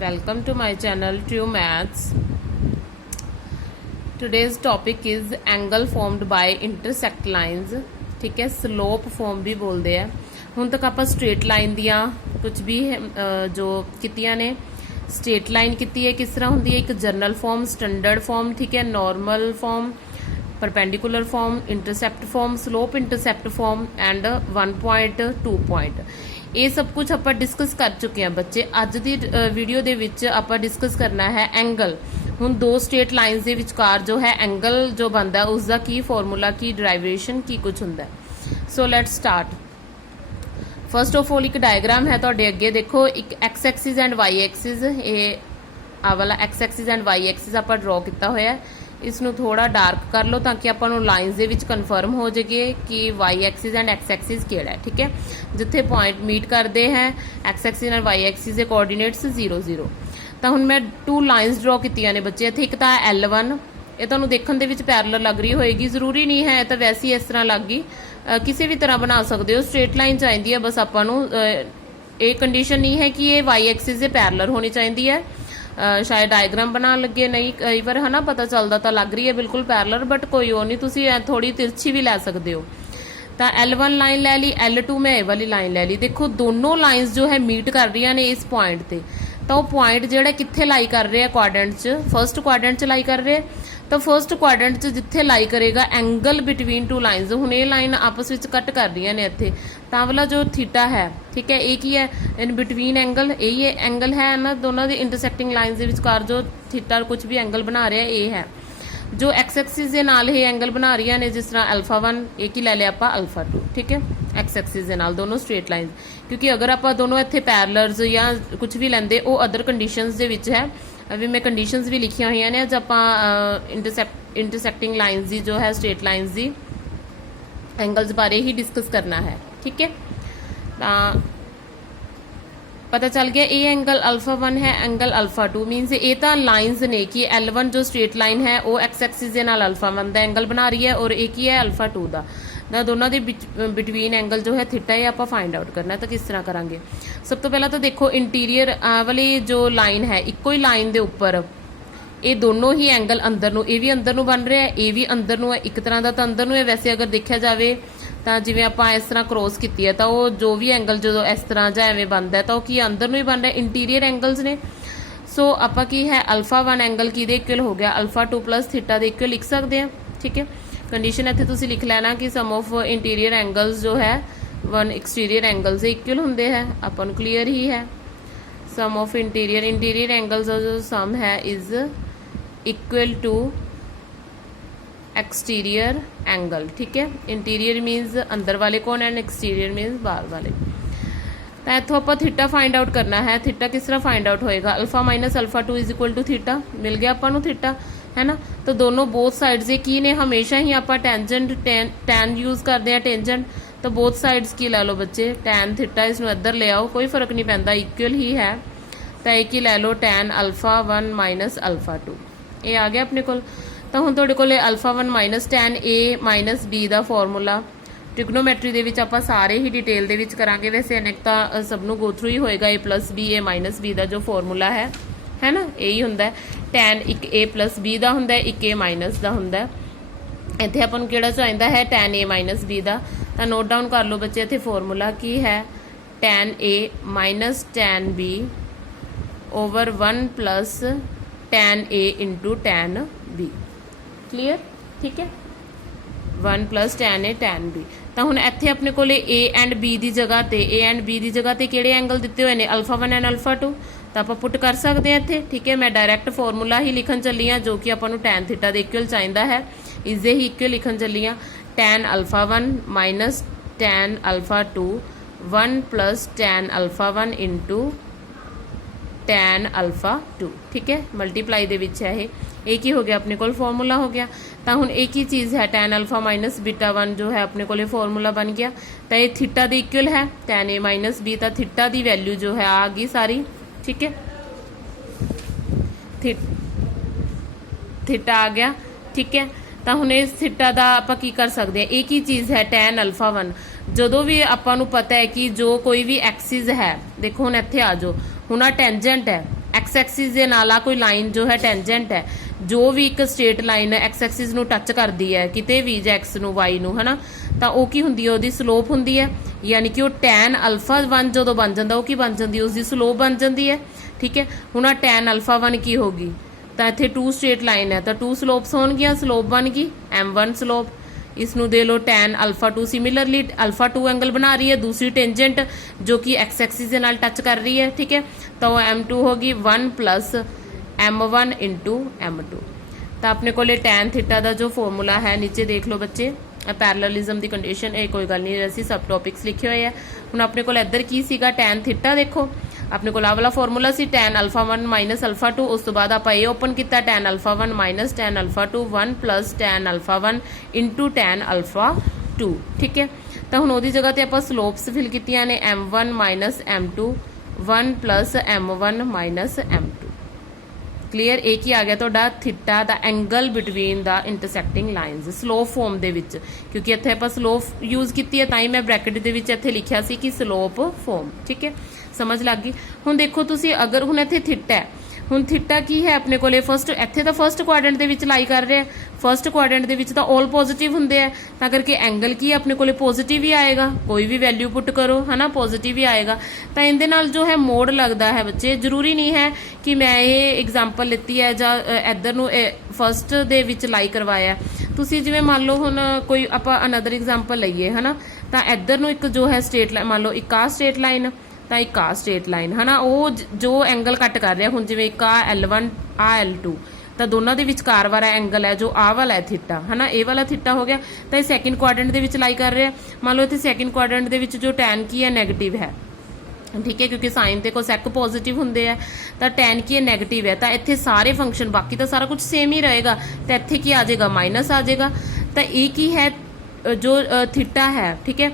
Welcome to my channel True Maths. Today's topic is angle formed by intersect lines. ठीक है, slope form भी बोलते हैं। ਹੁਣ तक ਆਪਾਂ स्ट्रेट लाइन दियाँ कुछ भी जो कीतियां ने स्ट्रेट लाइन की है किस तरह होंगी है, एक जरनल फॉर्म, स्टैंडर्ड फॉर्म, ठीक है, normal form, perpendicular form, intercept form, slope intercept form and 1 point 2 point. ये सब कुछ आप डिस्कस कर चुके हैं बच्चे। अज की वीडियो दे विच आपां डिस्कस करना है एंगल। हुण दो स्ट्रेट लाइन्स के विचकार जो है एंगल जो बनता है उसका की फॉर्मूला, की डराइवेशन, की कुछ होंदा है। So let's start. First of all एक डायग्राम है तुहाडे अगे, देखो एक x axis and y axis, ये आ वाला x axis and y axis आपां ड्रॉ किया होया है। इसनूं थोड़ा डार्क कर लो ताकि आपां नूं लाइन्स दे विच कन्फर्म हो जाए कि y axis and x axis किहड़ा है, ठीक है। जिथे पॉइंट मीट करते हैं x axis and y axis के कोऑर्डिनेट्स 0 0। तो हुण मैं 2 लाइन्स ड्रॉ कीतियां ने बच्चे। इत्थे एक तो L1, ये तुहानूं देखण दे विच पैरेलल लग रही होएगी, जरूरी नहीं है, तो वैसे ही इस तरह लग गई, किसी भी तरह बना सकते हो। स्ट्रेट लाइन चाहिए है, बस आपां नूं ये कंडीशन नहीं है कि ये वाई एक्सिस से पैरेलल होनी चाहिए है। शायद डायग्राम बना लगे नहीं, कई बार है ना पता चलता तो लग रही है बिल्कुल पैरेलल, बट कोई और नहीं, तुसी थोड़ी तिरछी भी लै सकते हो। तो L1 लाइन लै ली, L2 मैं ये वाली लाइन लै ली। देखो दोनों लाइन्स जो है मीट कर रही ने इस पॉइंट ते, तो पॉइंट जो कित्थे लाई कर रहे हैं क्वाड्रेंट च, फर्स्ट क्वाड्रेंट च लाई कर रहे हैं। तो फर्स्ट क्वाड्रेंट च जिथे लाई करेगा एंगल बिटवीन 2 लाइन्स, हुण ये लाइन आपस में कट कर रही ने इत्थे, तो वाला जो थीटा है, ठीक है, एक ही है इन बिटवीन एंगल, यही है एंगल है ना दोनों की इंटरसेक्टिंग लाइन्स के विचकार जो थीटा कुछ भी एंगल बना रहा है ये है। जो एक्स एक्सिस के नाल ये एंगल बना रही ने, जिस तरह α1 एक ही लै लिया आप α2, ठीक है, एक्स एक्सिस के नाल दोनों स्ट्रेट लाइन, क्योंकि अगर आप दोनों इत्थे पैरेलल्स या कुछ भी लेंदे वो अदर कंडीशनस दे विच है। अभी मैं कंडीशनस भी लिखिया हुई ने, जब आप इंटरसेक्टिंग लाइन्स की जो है स्ट्रेट लाइन्स की एंगल्स बारे ही डिस्कस करना है, ठीक है। तो पता चल गया ये एंगल α1 है, एंगल α2 मीनस ये तो लाइन्स ने कि L1 जो स्ट्रेट लाइन है वो एक्स एक्सिस के नाल α1 का एंगल बना रही है और एक ही है α2 का। दोनों के बिटवीन एंगल जो है थीटा ये आप फाइंड आउट करना है। तो किस तरह करांगे? सब तो पहला तो देखो इंटीरियर वाली जो लाइन है, इको ही लाइन के उपर ये दोनों ही एंगल अंदर नूं, ये भी अंदर नूं बन रहा है, ये भी अंदर नूं है, एक तरह का तो अंदर नूं है। वैसे अगर देखा जाए तो जिवें आपां इस तरह क्रॉस की है तो वो जो भी एंगल जो इस तरह जां एवें बनता है तो कि अंदर नूं ही बन रहा है, इंटीरियर एंगल्स ने। सो आपां की है α1 एंगल कि इक्वल हो गया α2 प्लस थीटा के इक्वल लिख सकते हैं, ठीक है। कंडीशन इत्थे तुसीं लिख लेना कि सम ऑफ इंटीरियर एंगल्स जो है 1 एक्सटीरियर एंगल से इक्वल होंगे है, अपन क्लीयर ही है। सम ऑफ इंटीरियर एंगल्स जो सम है is equal to exterior angle, ठीक है। इंटीरियर मीनस अंदर वाले कौन एंड एक्सटीरियर मीनस बाहर वाले। तो इतों आप थीटा फाइंड आउट करना है। थीटा किस तरह फाइंड आउट होएगा? α minus α2 is equal to theta, मिल गया आपको थीटा, है ना। तो दोनों बोथ साइड्स ये की ने, हमेशा ही आप टेंजेंट टैन यूज करते हैं, टेंजेंट। तो बोथ साइड्स की लै लो बच्चे, टैन थीटा, इसमें इधर ले आओ, कोई फर्क नहीं पैंदा, इक्वल ही है। तो एक ही लै लो टैन α1 माइनस α2, ये आ गया अपने को। तो हुण तुहाडे कोल α1 minus tan A minus B का फॉर्मूला ट्रिग्नोमैट्री दे विच आपां सारे ही डिटेल दे विच करांगे। वैसे अनेक तो सबनों गो थ्रू ही होएगा, A plus B A minus B का जो फॉर्मूला है ना, यही हुंदा है। टैन एक A प्लस B का हुंदा है, एक A माइनस का हुंदा है। इत्थे आपां नूं किहड़ा चाहिदा है? टैन A माइनस B का। तो नोट डाउन कर लो बच्चे, इत्थे फॉर्मूला की है tan A minus tan B over 1 plus tan A into tan B। Clear, ठीक है, 1 plus tan A tan B। तो हुण इत्थे अपने कोल A एंड B की जगह ते, A एंड B की जगह ते किहड़े एंगल दिते हुए हैं? α1 एंड α2। तो आप पुट कर सकते हैं इत्थे, ठीक है। मैं डायरैक्ट फॉर्मूला ही लिखन चली हाँ जो कि आपको टैन थीटा के इक्वल चाहिए है, इसे ही इक्वल लिखन चली हाँ। Tan α1 minus tan α2 1 plus tan α1 into tan α2, ठीक है, मल्टीप्लाई दे विच है ये, एक ही हो गया अपने को फॉर्मूला हो गया। तो हुण एक ही चीज़ है टैन α माइनस β1 जो है अपने को फॉर्मूला बन गया। तो ये थीटा के इक्वल है टैन A माइनस B, तो थीटा की वैल्यू जो है आ गई सारी, ठीक है, थीटा आ गया, ठीक है। तो हुण इस थीटा का आप की कर सकते हैं, एक ही चीज़ है टैन α1। जो भी आपको पता है कि जो कोई भी एक्सिस है, देखो हुण इत्थे आ जाओ, हुण आ टेंजेंट है, एक्स एक्सिस ਦੇ ਨਾਲ ਆ ਕੋਈ ਲਾਈਨ ਜੋ ਹੈ ਟੈਂਜੈਂਟ ਹੈ, ਜੋ ਵੀ ਇੱਕ ਸਟ੍ਰੇਟ ਲਾਈਨ ਐਕਸ ਐਕਸਿਸ ਨੂੰ ਟੱਚ ਕਰਦੀ ਹੈ ਕਿਤੇ ਵੀ ਜਾਂ x ਨੂੰ y ਨੂੰ ਹਨਾ, ਤਾਂ ਉਹ ਕੀ ਹੁੰਦੀ ਹੈ, ਉਹਦੀ ਸਲੋਪ ਹੁੰਦੀ ਹੈ। ਯਾਨੀ ਕਿ ਉਹ tan alpha 1 ਜਦੋਂ ਬਣ ਜਾਂਦਾ ਉਹ ਕੀ ਬਣ ਜਾਂਦੀ ਹੈ, ਉਸਦੀ ਸਲੋਪ ਬਣ ਜਾਂਦੀ ਹੈ। ਠੀਕ ਹੈ, ਹੁਣ ਆ tan alpha 1 ਕੀ ਹੋਗੀ, ਤਾਂ ਇੱਥੇ 2 ਸਟ੍ਰੇਟ ਲਾਈਨ ਹੈ ਤਾਂ 2 ਸਲੋਪਸ ਹੋਣਗੀਆਂ, ਸਲੋਪ ਬਣ ਗਈ m1 ਸਲੋਪ। ਇਸ ਨੂੰ ਦੇ ਲਓ tan alpha 2, similarly alpha 2 angle ਬਣਾ ਰਹੀ ਹੈ ਦੂਸਰੀ ਟੈਂਜੈਂਟ ਜੋ ਕਿ x ਐਕਸਿਸ ਦੇ ਨਾਲ ਟੱਚ ਕਰ ਰਹੀ ਹੈ। ਠੀਕ ਹੈ, ਤਾਂ ਉਹ m2 ਹੋਗੀ 1 plus m1 into m2। ਤਾਂ ਆਪਣੇ ਕੋਲੇ tan ਥੀਟਾ ਦਾ ਜੋ ਫਾਰਮੂਲਾ ਹੈ ਨੀਚੇ ਦੇਖ ਲਓ ਬੱਚੇ, ਪੈਰਲਲਿਜ਼ਮ ਦੀ ਕੰਡੀਸ਼ਨ, ਇਹ ਕੋਈ ਗੱਲ ਨਹੀਂ, ਅਸੀਂ ਸਬ ਟੌਪਿਕਸ ਲਿਖੇ ਹੋਏ ਆ। ਹੁਣ ਆਪਣੇ ਕੋਲ ਇੱਧਰ ਕੀ ਸੀਗਾ, tan ਥੀਟਾ ਦੇਖੋ ਆਪਣੇ ਕੋਲ ਆ ਵਾਲਾ ਫਾਰਮੂਲਾ ਸੀ tan alpha 1 minus alpha 2, ਉਸ ਤੋਂ ਬਾਅਦ ਆਪਾਂ ਇਹ ਓਪਨ ਕੀਤਾ tan alpha 1 minus tan alpha 2 1 plus tan alpha 1 into tan alpha 2। ਠੀਕ ਹੈ, ਤਾਂ ਹੁਣ ਉਹਦੀ ਜਗ੍ਹਾ ਤੇ ਆਪਾਂ ਸਲੋਪਸ ਫਿਲ ਕੀਤੀਆਂ ਨੇ m1 minus m2 1 plus m1 minus m2। Clear, ਇਹ ਕੀ ਆ ਗਿਆ ਤੁਹਾਡਾ ਥੀਟਾ ਦਾ angle between the intersecting lines slope form ਦੇ ਵਿੱਚ, ਕਿਉਂਕਿ ਇੱਥੇ ਆਪਾਂ ਸਲੋਪ ਯੂਜ਼ ਕੀਤੀ ਹੈ ਤਾਂ ਹੀ ਮੈਂ ਬ੍ਰੈਕਟ ਦੇ ਵਿੱਚ ਇੱਥੇ ਲਿਖਿਆ ਸੀ ਕਿ ਸਲੋਪ ਫਾਰਮ। ਠੀਕ ਹੈ, ਸਮਝ ਲੱਗ ਗਈ। ਹੁਣ ਦੇਖੋ ਤੁਸੀਂ, ਅਗਰ ਹੁਣ ਇੱਥੇ ਥੀਟਾ ਹੈ, ਹੁਣ ਥੀਟਾ ਕੀ ਹੈ ਆਪਣੇ ਕੋਲੇ, ਫਸਟ ਇੱਥੇ ਤਾਂ ਫਸਟ ਕੁਆਡਰੈਂਟ ਦੇ ਵਿੱਚ ਲਾਈ ਕਰ ਰਿਹਾ, ਫਸਟ ਕੁਆਡਰੈਂਟ ਦੇ ਵਿੱਚ ਤਾਂ ਆਲ ਪੋਜ਼ਿਟਿਵ ਹੁੰਦੇ ਆ, ਤਾਂ ਕਰਕੇ ਐਂਗਲ ਕੀ ਆਪਣੇ ਕੋਲੇ ਪੋਜ਼ਿਟਿਵ ਹੀ ਆਏਗਾ, ਕੋਈ ਵੀ ਵੈਲਿਊ ਪੁੱਟ ਕਰੋ ਹਨਾ ਪੋਜ਼ਿਟਿਵ ਹੀ ਆਏਗਾ। ਤਾਂ ਇਹਦੇ ਨਾਲ ਜੋ ਹੈ ਮੋਡ ਲੱਗਦਾ ਹੈ ਬੱਚੇ, ਜ਼ਰੂਰੀ ਨਹੀਂ ਹੈ ਕਿ ਮੈਂ ਇਹ ਐਗਜ਼ਾਮਪਲ ਲਿੱਤੀ ਹੈ ਜਾਂ ਇੱਧਰ ਨੂੰ ਫਸਟ ਦੇ ਵਿੱਚ ਲਾਈ ਕਰਵਾਇਆ। ਤੁਸੀਂ ਜਿਵੇਂ ਮੰਨ ਲਓ ਹੁਣ ਕੋਈ ਆਪਾਂ ਅਨਦਰ ਐਗਜ਼ਾਮਪਲ ਲਈਏ ਹਨਾ, ਤਾਂ ਇੱਧਰ ਨੂੰ ਇੱਕ ਜੋ ਹੈ ਸਟ੍ਰੇਟ ਲਾਈਨ, ਮੰਨ ਲਓ ਇੱਕ ਆ ਸਟ੍ਰੇਟ ਲਾਈਨ ਤਾਂ ਇੱਕ ਆ ਸਟ੍ਰੇਟ ਲਾਈਨ ਹਨਾ, ਉਹ ਜੋ ਐਂਗਲ ਕੱਟ ਕਰ ਰਿਹਾ, ਹੁਣ ਜਿਵੇਂ ਇੱਕ ਆ L1 ਆ L2, ਤਾਂ ਦੋਨਾਂ ਦੇ ਵਿਚਕਾਰ ਵਾਲਾ ਐਂਗਲ ਹੈ ਜੋ ਆਹ ਵਾਲਾ ਹੈ ਥੀਟਾ ਹਨਾ, ਇਹ ਵਾਲਾ ਥੀਟਾ ਹੋ ਗਿਆ। ਤਾਂ ਇਹ ਸੈਕਿੰਡ ਕੁਆਡਰੈਂਟ ਦੇ ਵਿੱਚ ਲਾਈ ਕਰ ਰਿਹਾ, ਮੰਨ ਲਓ ਇੱਥੇ ਸੈਕਿੰਡ ਕੁਆਡਰੈਂਟ ਦੇ ਵਿੱਚ ਜੋ tan ਕੀ ਹੈ ਨੈਗੇਟਿਵ ਹੈ। ਠੀਕ ਹੈ, ਕਿਉਂਕਿ ਸਾਈਨ ਤੇ ਕੋਸੈਕ ਪੋਜ਼ਿਟਿਵ ਹੁੰਦੇ ਆ, ਤਾਂ tan ਕੀ ਹੈ ਨੈਗੇਟਿਵ ਹੈ, ਤਾਂ ਇੱਥੇ ਸਾਰੇ ਫੰਕਸ਼ਨ ਬਾਕੀ ਤਾਂ ਸਾਰਾ ਕੁਝ ਸੇਮ ਹੀ ਰਹੇਗਾ, ਤਾਂ ਇੱਥੇ ਕੀ ਆ ਜਾਏਗਾ ਮਾਈਨਸ ਆ ਜਾਏਗਾ। ਤਾਂ ਇਹ ਕੀ ਹੈ जो थीटा है, ठीक है,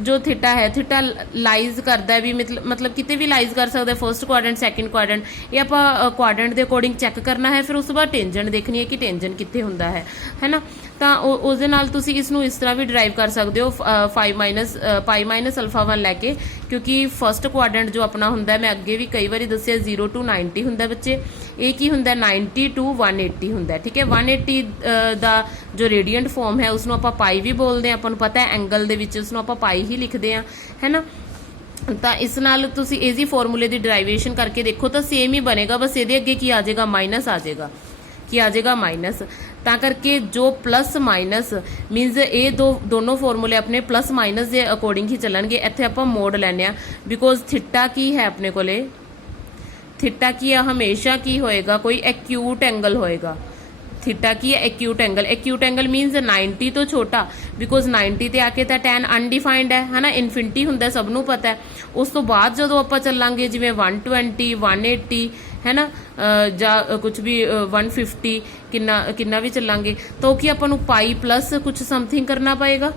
जो थीटा है थीटा लाइज करता है भी मतलब कितने भी लाइज कर सकते हैं, फर्स्ट क्वाड्रेंट सैकेंड क्वाड्रेंट, ये आप क्वाड्रेंट के अकॉर्डिंग चैक करना है। फिर उस बाद टेंजेंट देखनी है कि टेंजेंट कितने होंदा है ना। ਤਾਂ ਉਸ ਦੇ ਨਾਲ ਤੁਸੀਂ ਇਸ ਨੂੰ ਇਸ ਤਰ੍ਹਾਂ ਵੀ ਡਰਾਈਵ ਕਰ ਸਕਦੇ ਹੋ 5 ਮਾਈਨਸ ਪਾਈ ਮਾਈਨਸ ਅਲਫਾ 1 ਲੈ ਕੇ, ਕਿਉਂਕਿ ਫਸਟ ਕੁਆਡਰੈਂਟ ਜੋ ਆਪਣਾ ਹੁੰਦਾ ਮੈਂ ਅੱਗੇ ਵੀ ਕਈ ਵਾਰੀ ਦੱਸਿਆ 0 to 90 ਹੁੰਦਾ ਬੱਚੇ, ਇਹ ਕੀ ਹੁੰਦਾ 90 to 180 ਹੁੰਦਾ। ਠੀਕ ਹੈ, 180 ਦਾ ਜੋ ਰੇਡੀਅੰਟ ਫਾਰਮ ਹੈ ਉਸ ਨੂੰ ਆਪਾਂ ਪਾਈ ਵੀ ਬੋਲਦੇ ਹਾਂ, ਆਪਾਂ ਨੂੰ ਪਤਾ ਹੈ ਐਂਗਲ ਦੇ ਵਿੱਚ ਉਸ ਨੂੰ ਆਪਾਂ ਪਾਈ ਹੀ ਲਿਖਦੇ ਹਾਂ, ਹੈ ਨਾ। ਤਾਂ ਇਸ ਨਾਲ ਤੁਸੀਂ ਈਜ਼ੀ ਫਾਰਮੂਲੇ ਦੀ ਡਰਾਈਵੇਸ਼ਨ ਕਰਕੇ ਦੇਖੋ ਤਾਂ ਸੇਮ ਹੀ ਬਣੇਗਾ, ਬਸ ਇਹਦੇ ਅੱਗੇ ਕੀ ਆ ਜਾਏਗਾ ਮਾਈਨਸ ਆ ਜਾਏਗਾ, ਕੀ ਆ ਜਾਏਗਾ ਮਾਈਨਸ। ਤਾਂ ਕਰਕੇ ਜੋ ਪਲੱਸ ਮਾਈਨਸ ਮੀਨਸ ਇਹ ਦੋਨੋਂ ਫਾਰਮੂਲੇ ਆਪਣੇ ਪਲੱਸ ਮਾਈਨਸ ਦੇ ਅਕੋਰਡਿੰਗ ਹੀ ਚੱਲਣਗੇ। ਇੱਥੇ ਆਪਾਂ ਮੋਡ ਲੈਣੇ ਆ ਬਿਕੋਜ਼ ਥੀਟਾ ਕੀ ਹੈ ਆਪਣੇ ਕੋਲੇ, ਥੀਟਾ ਕੀ ਹੈ ਹਮੇਸ਼ਾ ਕੀ ਹੋਏਗਾ, ਕੋਈ ਐਕਿਊਟ ਐਂਗਲ ਹੋਏਗਾ। थीटा की है एक्यूट एंगल मीनस 90 तो छोटा, बिकॉज 90 ते आके तां tan अनडिफाइंड है ना, इनफिनिटी हुंदा सब नूं पता है। उस तो बाद जदों आपां चलांगे जिवें 120 180 है ना जां कुछ भी 150 किन्ना भी चलांगे तो कि आपां नूं पाई प्लस कुछ समथिंग करना पएगा,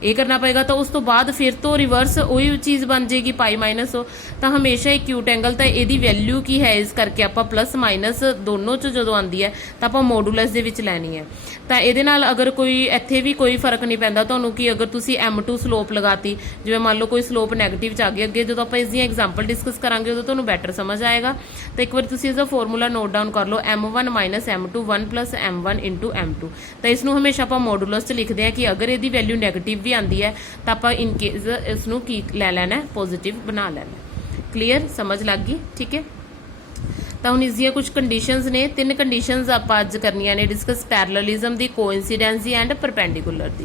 ये करना पएगा। तो उस तो बाद फिर तो रिवर्स वही चीज़ बन जाएगी पाई माइनस हो। तो हमेशा एक्यूट एंगल तो यदी वैल्यू की है, इस करके आप प्लस माइनस दोनों च जो आती है तो आप मॉडुलस दे विच लैनी है। तो ये अगर कोई इत्थे भी कोई फर्क नहीं पैंदा तुहानूं कि अगर तुसी M2 स्लोप लगाती, जिवें मान लो कोई स्लोप नैगेटिव च आ गई, अगे जो आप इसकी एग्जाम्पल डिस्कस करांगे उदों तुहानूं बैटर समझ आएगा। तो एक बार तुसी इसका फॉर्मूला नोट डाउन कर लो, M1 minus M2 1 plus M1 into M2। तो इसनूं हमेशा आप मॉडुलस च लिखते हैं कि अगर यदी वैल्यू नैगेटिव भी आती है तो आप इन केस इसनूं की लै लैना है, पॉजिटिव बना लेना। क्लीयर, समझ लग गई? ठीक है। तो हुण इसदियां कुछ कंडीशनस ने, 3 कंडीशनस आपां अज करनियां ने डिस्कस, पैरेललिज्म दी, कोइंसीडेंस दी एंड परपेंडिकुलर दी।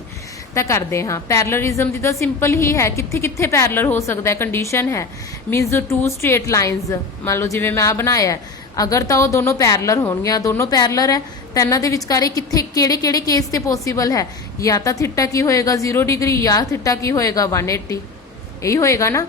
तो करते हाँ पैरेललिज्म दी, तो सिंपल ही है, कित्थे कित्थे पैरेलल हो सकता है, कंडीशन है मीनस 2 स्ट्रेट लाइनस मान लो जिवें मैं बनाया, अगर तो वो दोनों पैरेलल होणगियां, दोनों पैरेलल है तो इन्हां दे विचकारे कित्थे किहड़े केस ते पॉसिबल है, या तो थीटा की होएगा 0 डिग्री या थीटा की होएगा 180, यही होएगा ना।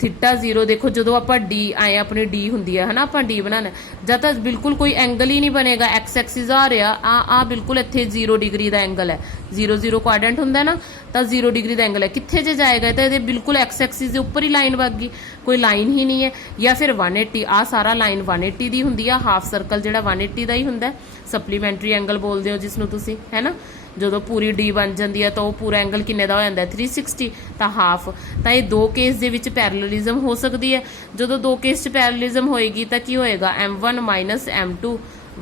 थीटा 0 देखो जो आप डी आए अपनी डी होंगी है ना, आप डी बनाना जब तक बिल्कुल कोई एंगल ही नहीं बनेगा, एक्स एक्सिस आ रहा आ बिल्कुल इत्थे 0 डिग्री का एंगल है, 0 0 क्वाड्रेंट होंदा ना, तो 0 डिग्री का एंगल है, कित्थे जे जाएगा तो ये बिल्कुल एक्स एक्सिस के उपर ही लाइन वग गई, कोई लाइन ही नहीं है। या फिर 180 आ सारा लाइन 180 की होंगी है, हाफ सर्कल जो 180 का ही होंगे, सप्लीमेंटरी एंगल बोलते हो जिसनों तुसी, है ना। ਜਦੋਂ ਪੂਰੀ ਡੀ ਬਣ ਜਾਂਦੀ ਹੈ ਤਾਂ ਉਹ ਪੂਰਾ ਐਂਗਲ ਕਿੰਨੇ ਦਾ ਹੋ ਜਾਂਦਾ 360, ਤਾਂ ਹਾਫ। ਤਾਂ ਇਹ ਦੋ ਕੇਸ ਦੇ ਵਿੱਚ ਪੈਰਲਲਿਜ਼ਮ ਹੋ ਸਕਦੀ ਹੈ। ਜਦੋਂ ਦੋ ਕੇਸ 'ਚ ਪੈਰਲਲਿਜ਼ਮ ਹੋਏਗੀ ਤਾਂ ਕੀ ਹੋਏਗਾ, m1 minus m2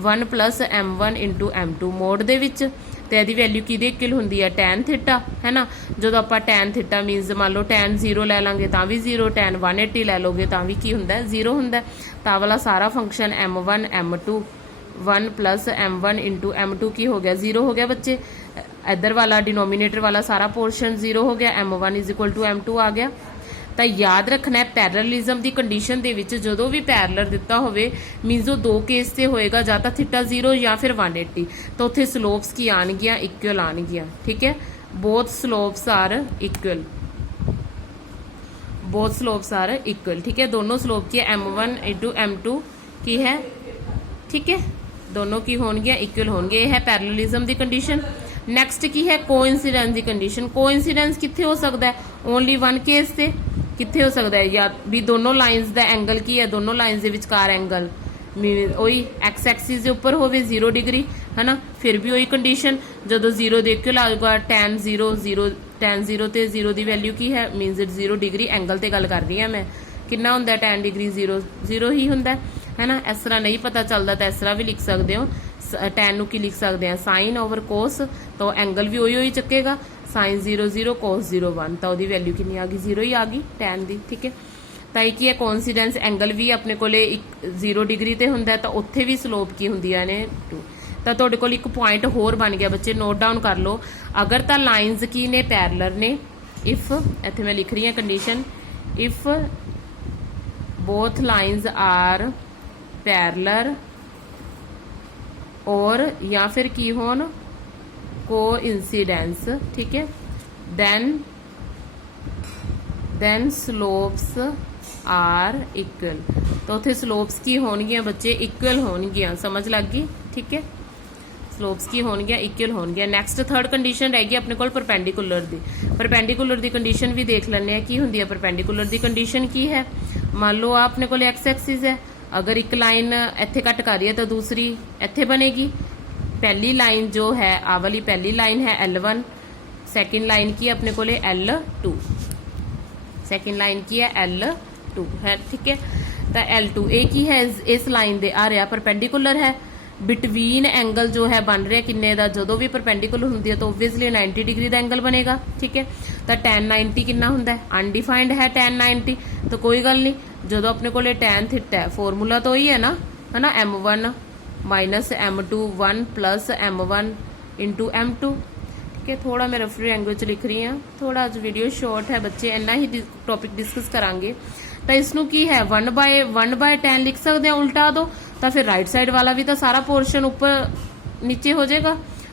1 plus m1 into m2 mode ਦੇ ਵਿੱਚ। ਤੇ ਇਹਦੀ ਵੈਲਿਊ ਕਿਹਦੇ ਇਕੁਅਲ ਹੁੰਦੀ ਹੈ, tan ਥੀਟਾ, ਹੈ ਨਾ। ਜਦੋਂ ਆਪਾਂ tan ਥੀਟਾ ਮੀਨਸ ਮੰਨ ਲਓ tan 0 ਲੈ ਲਾਂਗੇ ਤਾਂ ਵੀ 0, tan 180 ਲੈ ਲੋਗੇ ਤਾਂ ਵੀ ਕੀ ਹੁੰਦਾ 0 ਹੁੰਦਾ। ਤਾਂ ਵਾਲਾ ਸਾਰਾ function m1 m2 1 plus m1 into m2 ਕੀ ਹੋ ਗਿਆ 0 ਹੋ ਗਿਆ ਬੱਚੇ। ਇੱਧਰ ਵਾਲਾ ਡਿਨੋਮੀਨੇਟਰ ਵਾਲਾ ਸਾਰਾ ਪੋਰਸ਼ਨ 0 ਹੋ ਗਿਆ, m1 is equal to m2 ਆ ਗਿਆ। ਤਾਂ ਯਾਦ ਰੱਖਣਾ ਹੈ ਪੈਰਲਲਿਜ਼ਮ ਦੀ ਕੰਡੀਸ਼ਨ ਦੇ ਵਿੱਚ ਜਦੋਂ ਵੀ ਪੈਰਲਰ ਦਿੱਤਾ ਹੋਵੇ ਮੀਨਸ ਉਹ ਦੋ ਕੇਸ ਤੇ ਹੋਏਗਾ, ਜਾਂ ਤਾਂ ਥੀਟਾ 0 ਜਾਂ ਫਿਰ 180, ਤਾਂ ਉੱਥੇ ਸਲੋਪਸ ਕੀ ਆਣਗੀਆਂ, ਇਕੁਅਲ ਆਣਗੀਆਂ। ਠੀਕ ਹੈ, ਬੋਥ slopes are equal, both slopes are equal. ਠੀਕ ਹੈ, ਦੋਨੋਂ ਸਲੋਪ ਕੀ ਹੈ m1 ਇੰਟੂ m2 ਕੀ ਹੈ, ਠੀਕ ਹੈ, ਦੋਨੋਂ ਕੀ ਹੋਣਗੀਆਂ, ਇਕੁਅਲ ਹੋਣਗੇ। ਇਹ ਹੈ ਪੈਰਲਲਿਜ਼ਮ ਦੀ ਕੰਡੀਸ਼ਨ। ਨੈਕਸਟ ਕੀ ਹੈ, ਕੋਇਨਸੀਡੈਂਸ ਦੀ ਕੰਡੀਸ਼ਨ। ਕੋਇਨਸੀਡੈਂਸ ਕਿੱਥੇ ਹੋ ਸਕਦਾ ਹੈ, ਓਨਲੀ ਵਨ ਕੇਸ ਤੇ। ਕਿੱਥੇ ਹੋ ਸਕਦਾ ਹੈ, ਜਾਂ ਵੀ ਦੋਨੋਂ ਲਾਈਨਸ ਦਾ ਐਂਗਲ ਕੀ ਹੈ, ਦੋਨੋਂ ਲਾਈਨਸ ਦੇ ਵਿਚਕਾਰ ਐਂਗਲ ਉਹੀ ਐਕਸ ਐਕਸਿਸ ਦੇ ਉੱਪਰ ਹੋਵੇ 0 ਡਿਗਰੀ, ਹੈ ਨਾ। ਫਿਰ ਵੀ ਉਹੀ ਕੰਡੀਸ਼ਨ, ਜਦੋਂ 0 ਦੇ ਇਕੁਅਲ ਆਊਗਾ tan 0 0, tan 0 ਤੇ 0 ਦੀ ਵੈਲਿਊ ਕੀ ਹੈ, ਮੀਨਸ 0 ਡਿਗਰੀ ਐਂਗਲ ਤੇ ਗੱਲ ਕਰ ਰਹੀ ਹਾਂ ਮੈਂ। ਕਿੰਨਾ ਹੁੰਦਾ tan ਡਿਗਰੀ 0 0 ਹੀ ਹੁੰਦਾ, ਹੈ ਨਾ। ਇਸ ਤਰ੍ਹਾਂ ਨਹੀਂ ਪਤਾ ਚੱਲਦਾ ਤਾਂ ਇਸ ਤਰ੍ਹਾਂ ਵੀ ਲਿਖ ਸਕਦੇ ਹੋ। tan ਨੂੰ ਕੀ ਲਿਖ ਸਕਦੇ ਆ, ਸਾਈਨ ਓਵਰ ਕੋਸ, ਤਾਂ ਐਂਗਲ ਵੀ ਉਹੀ ਚੱਕੇਗਾ, ਸਾਈਨ 0 0 ਕੋਸ 0 1, ਤਾਂ ਉਹਦੀ ਵੈਲਿਊ ਕਿੰਨੀ ਆ ਗਈ, 0 ਹੀ ਆ ਗਈ tan ਦੀ। ਠੀਕ ਹੈ, ਤਾਂ ਇਹ ਕੀ ਹੈ, ਕੋਇਨਸੀਡੈਂਸ ਐਂਗਲ ਵੀ ਆਪਣੇ ਕੋਲੇ 0 ਡਿਗਰੀ ਤੇ ਹੁੰਦਾ, ਤਾਂ ਉੱਥੇ ਵੀ ਸਲੋਪ ਕੀ ਹੁੰਦੀਆਂ ਨੇ 2। ਤਾਂ ਤੁਹਾਡੇ ਕੋਲ ਇੱਕ ਪੁਆਇੰਟ ਹੋਰ ਬਣ ਗਿਆ ਬੱਚੇ, ਨੋਟ ਡਾਊਨ ਕਰ ਲਓ। ਅਗਰ ਤਾਂ ਲਾਈਨਸ ਕੀ ਨੇ, ਪੈਰਲਰ ਨੇ, ਇਫ, ਇੱਥੇ ਮੈਂ ਲਿਖ ਰਹੀ ਹਾਂ condition, if both lines are parallel और या फिर की होन कोइंसिडेंस, ठीक है, then slopes are equal। तो उत्थे स्लोप्स की होणगियां बच्चे, इक्वल होणगियां, समझ लग गई। ठीक है, स्लोप्स की होणगियां इक्वल होणगियां। नैक्सट थर्ड कंडीशन रह गई अपने कोल परपेंडिकुलर दी। परपेंडिकुलर दी कंडीशन भी देख लैंदे आ की हुंदी है। परपेंडिकुलर दी कंडीशन की है, मान लो आ अपने कोल एक्स एक्सिस है, अगर एक लाइन इत्थे कट कर रही है तो दूसरी इत्थे बनेगी। पहली लाइन जो है आ वाली पहली लाइन है L1, सेकेंड लाइन की अपने को L2, सेकेंड लाइन की है L2 है। ठीक है, तो L2 ए की है इस लाइन दे आ रहा परपेंडिकुलर है। बिटवीन एंगल जो है बन रहा किन्ने दा, जो भी परपेंडिकुलर होंगी है तो ओबवियसली 90 डिग्री का एंगल बनेगा। ठीक है, तो tan 90 कितना होंदा है, अनडिफाइंड है tan 90, तो कोई गल नहीं, जो अपने को tan थीटा है फॉर्मूला तो ही है ना, m1 minus m2 1 plus m1 into m2। ठीक है, थोड़ा मैं रफ लैंग्वेज लिख रही हूँ, थोड़ा अज वीडियो शॉर्ट है बच्चे, इन्ना ही टॉपिक डिस्कस करांगे। तो इसनों की है 1/tan लिख सकते हैं, उल्टा दो तो फिर राइट साइड वाला भी तो सारा पोर्शन ऊपर नीचे हो जाएगा।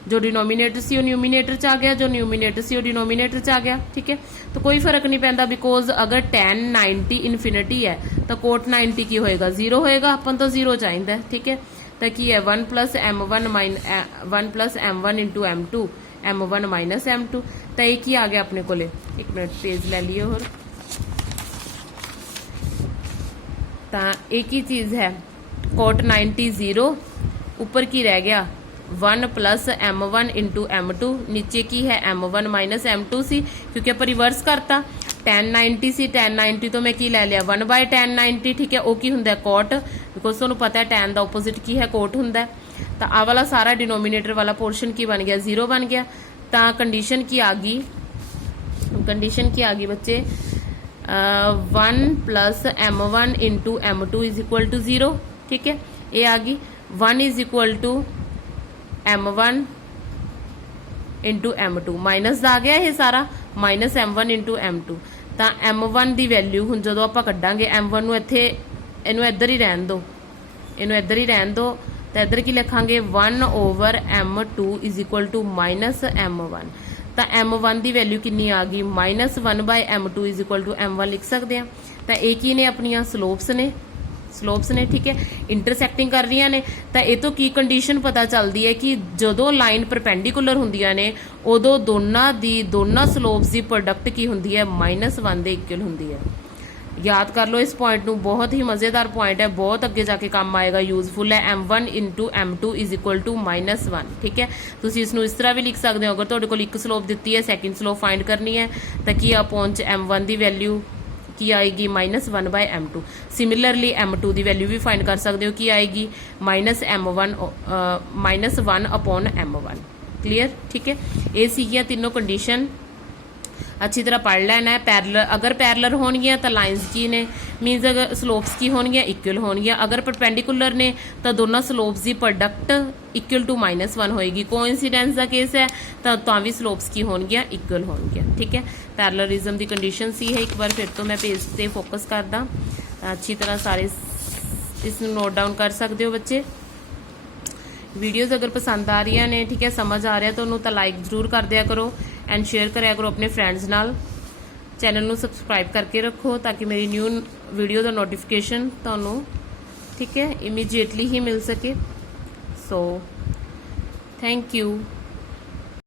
जो डिनोमीनेटर सी वो न्यूमीनेटर च आ गया, जो न्यूमीनेटर सी वो डिनोमीनेटर च आ गया। ठीक है, तो कोई फर्क नहीं पैंदा, बिकॉज अगर tan 90 इन्फिनिटी है तो कोट 90 की होएगा 0 होएगा, अपन तो 0 चाहिए। ठीक है, तो की है 1 plus m1 into m2, m1 minus m2। तो एक ही आ गया अपने को, एक मिनट पेज ले लियो और एक ही चीज है, कोट 90 0, ऊपर की रह गया 1 प्लस m1 इंटू m2, नीचे की है m1 माइनस m2 सी, क्योंकि आप रिवर्स करता, tan 90 सी, tan 90 तो मैं की ले लिया 1/tan 90। ठीक है, वो की हुंदा है कोट, बिकॉज तुहानूं पता है tan दा ओपोजिट की है, कोट हुंदा है। तो आ वाला सारा डिनोमीनेटर वाला पोर्शन की बन गया, 0 बन गया। तो कंडीशन की आ गई, कंडीशन की आ गई बच्चे 1 plus m1 into m2 is equal to 0। ठीक है, ये आ गई 1 is equal to m1 into m2, minus आ गया ये सारा, माइनस m1 इंटू m2। तो m1 की वैल्यू हुण जदों आपां कड्डांगे m1 नूं इत्थे इहनूं इधर ही रहन दो, इहनूं इधर ही रहन दो, तो इधर की लिखांगे 1/m2 is equal to minus m1। तो m1 की वैल्यू कितनी आ गई, minus 1/m2 is equal to m1 लिख सकते हैं। तो एक ही ने अपनिया स्लोप्स ने, स्लोप्स ने। ठीक है, इंटरसैक्टिंग कर रही ने, तो ये तो की कंडीशन पता चलती है कि जदों लाइन परपेंडिकुलर हुंदियां ने उदों दोनों स्लोप्स की प्रोडक्ट की हुंदी है -1 दे इक्वल हुंदी है। याद कर लो इस पॉइंट ਨੂੰ, बहुत ही मज़ेदार पॉइंट है, बहुत अगे जाके काम आएगा, यूजफुल है। m1 into m2 is equal to -1, ठीक है। तुसीं इसनूं इस तरह भी लिख सकते हो, अगर तुहाडे कोल एक स्लोप दिती है, सैकेंड स्लोप फाइंड करनी है तो की अपॉन च m1 की वैल्यू की आएगी -1/m2। सिमिलरली m2 की वैल्यू भी फाइंड कर सकते हो, की आएगी -1 अपॉन m1। क्लीयर, ठीक है। ये सीगियां तीनों कंडीशन, अच्छी तरह पढ़ लेना है। पैरलर, अगर पैरलर होणगियां तो लाइनस की ने, मीनस अगर स्लोप्स की होणगियां इक्वल होणगियां, अगर परपेंडिकुलर ने तो दोनों स्लोप्स की प्रोडक्ट इक्वल टू -1 होएगी। कोइंसिडेंस का केस है तो भी स्लोप्स की होणगियां इक्वल होणगियां, ठीक है। पैरलरिज्म की कंडीशन सी है। एक बार फिर तो मैं पेज पे फोकस करदा, अच्छी तरह सारे इस नोट डाउन कर सकते हो बच्चे। वीडियोज़ अगर पसंद आ रही ने, ठीक है, समझ आ रहा तो उन्होंने लाइक जरूर कर दिया करो एंड शेयर कराया करो अपने फ्रेंड्स नाल। चैनल ਨੂੰ सबसक्राइब करके रखो ताकि मेरी न्यू वीडियो का नोटिफिकेशन ਤੁਹਾਨੂੰ, ठीक है, इमीजिएटली ही मिल सके। So thank you.